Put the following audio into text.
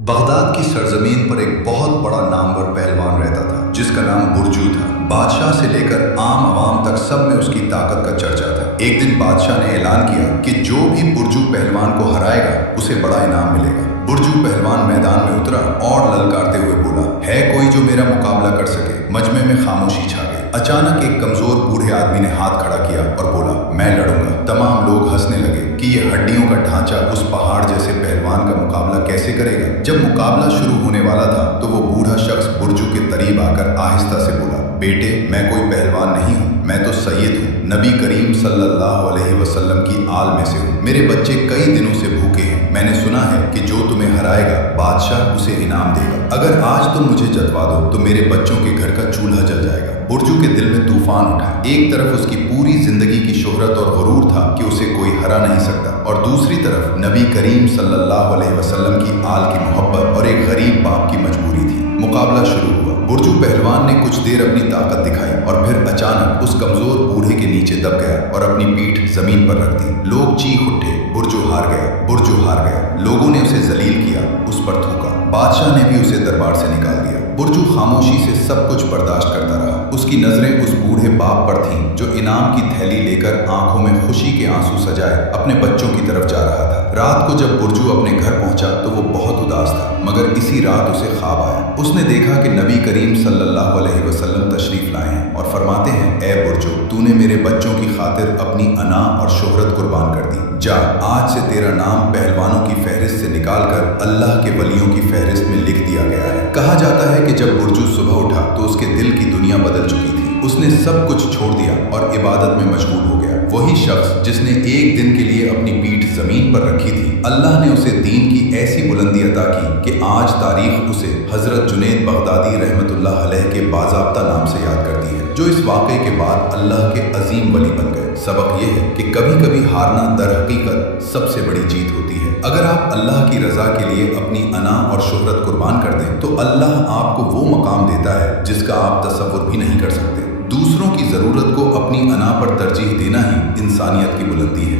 Baghdad की सरजमीन पर एक बहुत बड़ा नामवर पहलवान रहता था जिसका नाम बुरजू था। बादशाह से लेकर आम आवाम तक सब में उसकी ताकत का चर्चा था। एक दिन बादशाह ने ऐलान किया कि जो भी बुरजू पहलवान को हराएगा उसे बड़ा इनाम मिलेगा। बुरजू पहलवान मैदान में उतरा और ललकारते हुए बोला, है कोई जो मेरा मुकाबला कर सके? मजमे में खामोशी छा गई। अचानक एक कमजोर बूढ़े आदमी ने हाथ खड़ा किया और बोला, मैं लड़ूंगा। तमाम लोग हंसने लगे कि ये हड्डियों का ढांचा उस पहाड़ जैसे पहलवान का मुकाबला कैसे करेगा। जब मुकाबला शुरू होने वाला था तो वो बूढ़ा शख्स बुरजू के करीब आकर आहिस्ता से बोला, बेटे, मैं कोई पहलवान नहीं हूँ, मैं तो सैयद हूँ, नबी करीम सल्लल्लाहु अलैहि वसल्लम की आल में से हूँ। मेरे बच्चे कई दिनों से भूखे हैं। मैंने सुना है कि जो तुम्हें हराएगा बादशाह उसे इनाम देगा। अगर आज तुम मुझे जतवा दो तो मेरे बच्चों के घर का चूल्हा जल जाएगा। बुरजू के दिल में तूफान उठा। एक तरफ उसकी पूरी जिंदगी की शोहरत और गुरूर था कि उसे कोई हरा नहीं सकता, और दूसरी तरफ नबी करीम सल्लल्लाहु अलैहि वसल्लम की आल की मोहब्बत और एक गरीब बाप की मजबूरी थी। मुकाबला शुरू हुआ। बुरजू पहलवान ने कुछ देर अपनी ताकत दिखाई और फिर अचानक उस कमजोर बूढ़े के नीचे दब गया और अपनी पीठ जमीन पर रख दी। लोग चीख उठे, बुरजू हार गया, बुरजू हार गया। लोगों ने उसे जलील किया, उस पर थूका। बादशाह ने भी उसे दरबार से निकाल दिया। बुरजू खामोशी से सब कुछ बर्दाश्त करता रहा। उसकी नजरें उस बूढ़े बाप पर थीं जो इनाम की थैली लेकर आंखों में खुशी के आंसू सजाए अपने बच्चों की तरफ जा रहा था। रात को जब बुरजू अपने घर पहुंचा तो वो बहुत उदास था, मगर इसी रात उसे ख्वाब आया। उसने देखा कि नबी करीम सल्लल्लाहु अलैहि वसल्लम तशरीफ लाए हैं और फरमाते हैं, ए बुरजू, तूने मेरे बच्चों की खातिर अपनी अना और शोहरत कुर्बान कर दी। जा, आज से तेरा नाम पहलवानों की फहरिस्त से निकालकर अल्लाह के वलियों की फहरिस्त में लिख दिया गया है। कहा जाता है कि जब बुरजू सुबह उठा तो उसके दिल की दुनिया बदल चुकी थी। उसने सब कुछ छोड़ दिया और इबादत में मशगूल हो गया। वही शख्स जिसने एक दिन के लिए अपनी पीठ जमीन पर रखी थी, अल्लाह ने उसे दीन की ऐसी बुलंदी अता की कि आज तारीख उसे हजरत जुनैद बगदादी रहमतुल्लाह अलैह के बाज़ाब्ता नाम से याद करती है, जो इस वाक़े के बाद अल्लाह के अजीम वली बन गए। सबक यह है कि कभी कभी हारना दर हकीकत सबसे बड़ी जीत होती है। अगर आप अल्लाह की रजा के लिए अपनी अना और शोहरत कुर्बान कर दें तो अल्लाह आपको वो मकाम देता है जिसका आप तसव्वुर भी नहीं कर सकते। दूसरों की ज़रूरत को अपनी अना पर तरजीह देना ही इंसानियत की बुलंदी है।